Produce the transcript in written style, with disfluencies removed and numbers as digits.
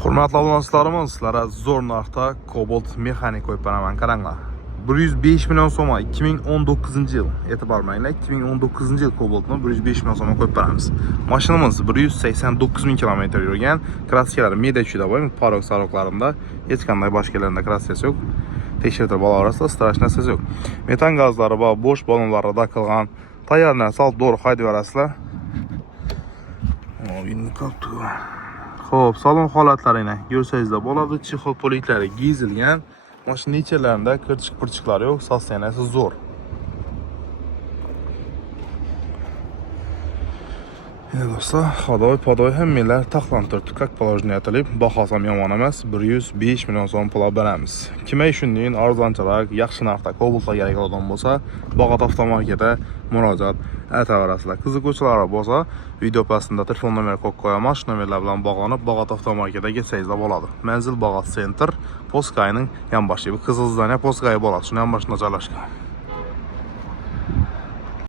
Hurmatli obunachilarimiz, sizlarga zo'r narxda Cobalt mexanik qo'yib beraman. Qaranglar. 105 million so'm 2019-yil. E'tibor beringlar, 2019-yil Cobaltni 105 million so'm qo'yib beramiz. Mashinamiz 189 ming kilometr yurgan. Kraskalar media tushida bo'ling, parok saroqlarida hech qanday boshqalarida kraskasi yo'q. Tekshirtirib olasizlar, strash narsasi yo'q. Metan gazlari va bo'sh balonlari taqilgan. Tayyorlarni solib to'g'ri haydab berasizlar. Xo'p, salon holatlarini ko'rsangizlar bo'ladi. Chexol poliklari gizilgan. Mashina ichlarida kirchiq-pirchiqlar yo'q, sostenasi zo'r. Endi do'stlar, xodoy hammalar taxlantirdi, как положено aytilib, bahosam yomon emas, 105 million so'm pul beramiz. Kimay shundan arzoncharoq, yaxshi narxda Cobaltga kerak bo'lgan bo'lsa, Bog'ot avtomarketga murojaat etaverasizlar. Qiziquvchilari bo'lsa, video pastida telefon nomeri qo'yib qo'yaman, shu nomerlar bilan bog'lanib, Bog'ot avtomarketga kelsangizlar bo'ladi. Manzil Bog'ot Center, Poskayning yonboshi, Qizil zdaniya Poskay bo'ladi, shuni yonboshida joylashgan.